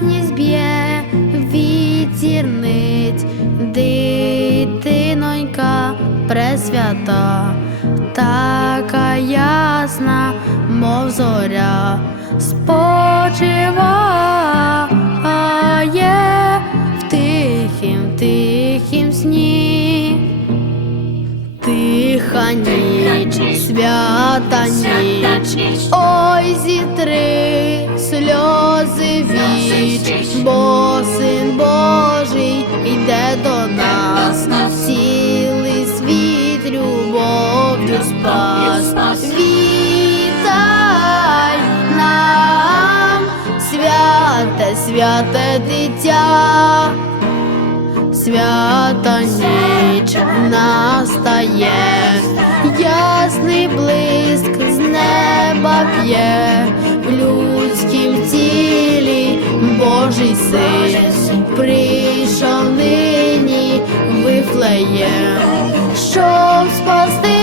пісні зб'є вітірниць, дитинонька пресвята, така ясна, мов зоря, спочиває в тихім, тихім сні, тиха ніч, свята ніч, ой зітри сльози ві віч, бо син Божий йде до нас, цілий світ любов'ю спас. Вітай нам, святе, святе дитя. Свята ніч настає, ясний блиск з неба п'є, Божий син прийшов нині Вифлеєм, щоб спасти